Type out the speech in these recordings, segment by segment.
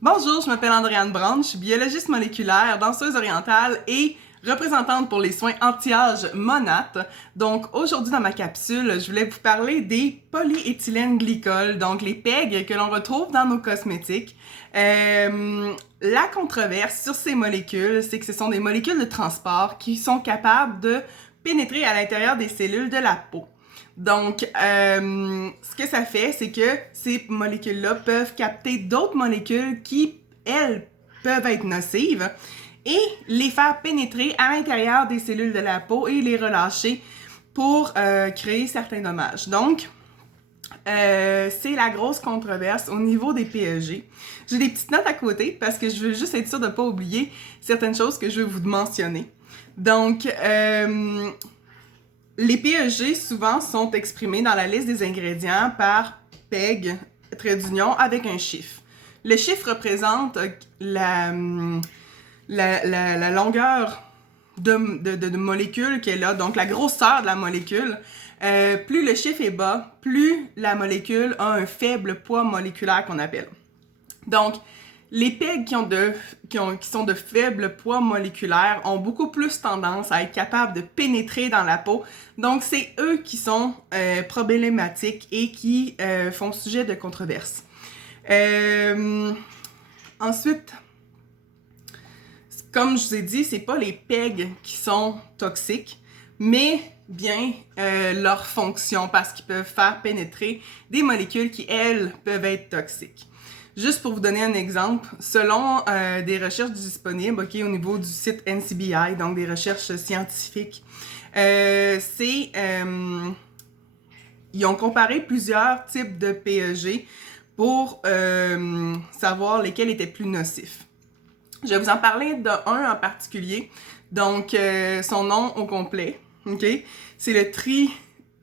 Bonjour, je m'appelle Andréane Brown, je suis biologiste moléculaire, danseuse orientale et représentante pour les soins anti-âge Monat. Donc aujourd'hui dans ma capsule, je voulais vous parler des polyéthylène glycols, donc les PEG que l'on retrouve dans nos cosmétiques. La controverse sur ces molécules, c'est que ce sont des molécules de transport qui sont capables de pénétrer à l'intérieur des cellules de la peau. Donc, ce que ça fait, c'est que ces molécules-là peuvent capter d'autres molécules qui, elles, peuvent être nocives et les faire pénétrer à l'intérieur des cellules de la peau et les relâcher pour créer certains dommages. Donc, c'est la grosse controverse au niveau des PEG. J'ai des petites notes à côté parce que je veux juste être sûre de ne pas oublier certaines choses que je veux vous mentionner. Donc, les PEG, souvent, sont exprimés dans la liste des ingrédients par PEG, trait d'union, avec un chiffre. Le chiffre représente la longueur de molécule qu'elle a, donc la grosseur de la molécule. Plus le chiffre est bas, plus la molécule a un faible poids moléculaire qu'on appelle. Donc, les PEG qui sont de faible poids moléculaire ont beaucoup plus tendance à être capables de pénétrer dans la peau. Donc, c'est eux qui sont problématiques et qui font sujet de controverse. Ensuite, comme je vous ai dit, c'est pas les PEG qui sont toxiques, mais bien leur fonction parce qu'ils peuvent faire pénétrer des molécules qui, elles, peuvent être toxiques. Juste pour vous donner un exemple, selon des recherches disponibles au niveau du site NCBI, donc des recherches scientifiques, ils ont comparé plusieurs types de PEG pour savoir lesquels étaient plus nocifs. Je vais vous en parler d'un en particulier, donc son nom au complet, c'est le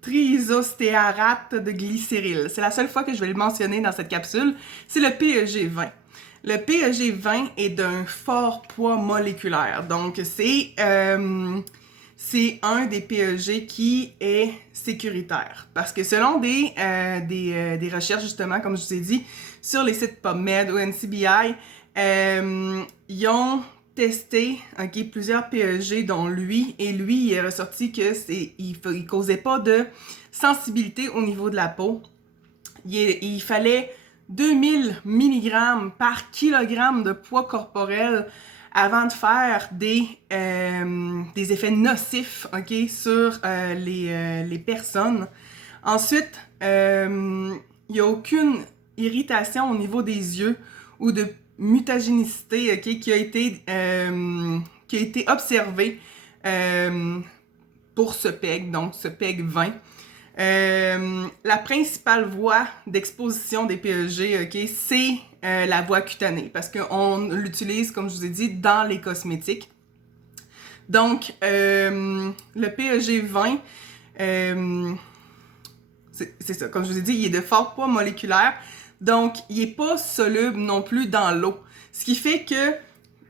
triisostéarate de glycéryl. C'est la seule fois que je vais le mentionner dans cette capsule. C'est le PEG20. Le PEG20 est d'un fort poids moléculaire. Donc, c'est un des PEG qui est sécuritaire. Parce que selon des recherches, justement, comme je vous ai dit, sur les sites PubMed ou NCBI, ils ont testé plusieurs PEG, dont lui, et lui, il est ressorti que il causait pas de sensibilité au niveau de la peau. Il fallait 2000 mg par kilogramme de poids corporel avant de faire des effets nocifs sur les personnes. Ensuite, il n'y a aucune irritation au niveau des yeux ou de mutagénicité qui a été observée pour ce PEG, donc ce PEG 20. La principale voie d'exposition des PEG, c'est la voie cutanée, parce qu'on l'utilise, comme je vous ai dit, dans les cosmétiques. Donc, le PEG 20, c'est ça, comme je vous ai dit, il est de fort poids moléculaire, donc il n'est pas soluble non plus dans l'eau. Ce qui fait que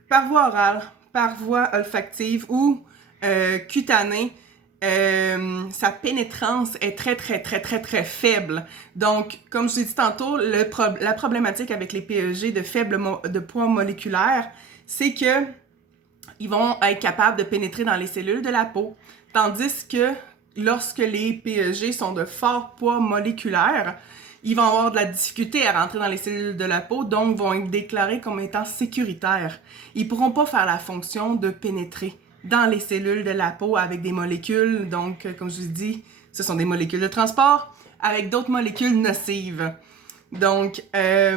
par voie orale, par voie olfactive ou cutanée, sa pénétrance est très faible. Donc, comme je vous ai dit tantôt, la problématique avec les PEG de poids moléculaire, c'est que ils vont être capables de pénétrer dans les cellules de la peau, tandis que lorsque les PEG sont de fort poids moléculaire, ils vont avoir de la difficulté à rentrer dans les cellules de la peau, donc vont être déclarés comme étant sécuritaires. Ils ne pourront pas faire la fonction de pénétrer dans les cellules de la peau avec des molécules, donc comme je vous dis, ce sont des molécules de transport, avec d'autres molécules nocives. Donc, c'est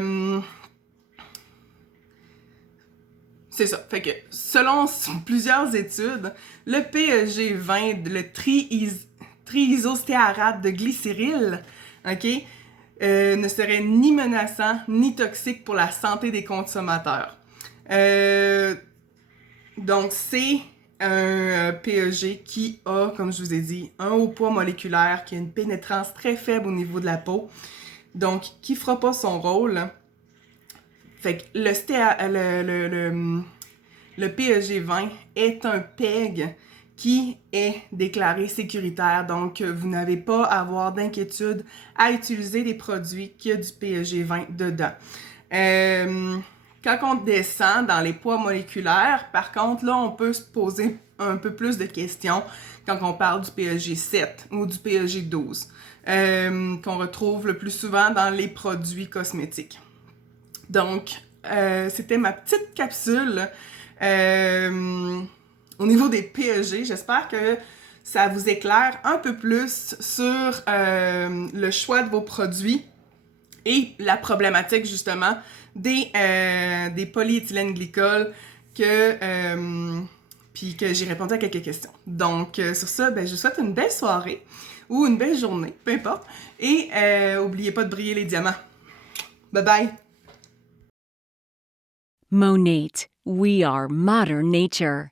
ça. Fait que, selon plusieurs études, le PEG20, le triisostéarate de glycéryl, ne serait ni menaçant ni toxique pour la santé des consommateurs. Donc, c'est un PEG qui a, comme je vous ai dit, un haut poids moléculaire, qui a une pénétrance très faible au niveau de la peau, donc qui ne fera pas son rôle. Fait que le PEG20 est un PEG qui est déclaré sécuritaire. Donc, vous n'avez pas à avoir d'inquiétude à utiliser des produits qui ont du PEG20 dedans. Quand on descend dans les poids moléculaires, par contre, là, on peut se poser un peu plus de questions quand on parle du PEG7 ou du PEG12, qu'on retrouve le plus souvent dans les produits cosmétiques. Donc, c'était ma petite capsule au niveau des PEG. J'espère que ça vous éclaire un peu plus sur le choix de vos produits et la problématique justement des polyéthylène glycols puis que j'ai répondu à quelques questions. Donc, sur ça, je vous souhaite une belle soirée ou une belle journée, peu importe. Et n'oubliez pas de briller les diamants. Bye bye! Monate, we are modern nature.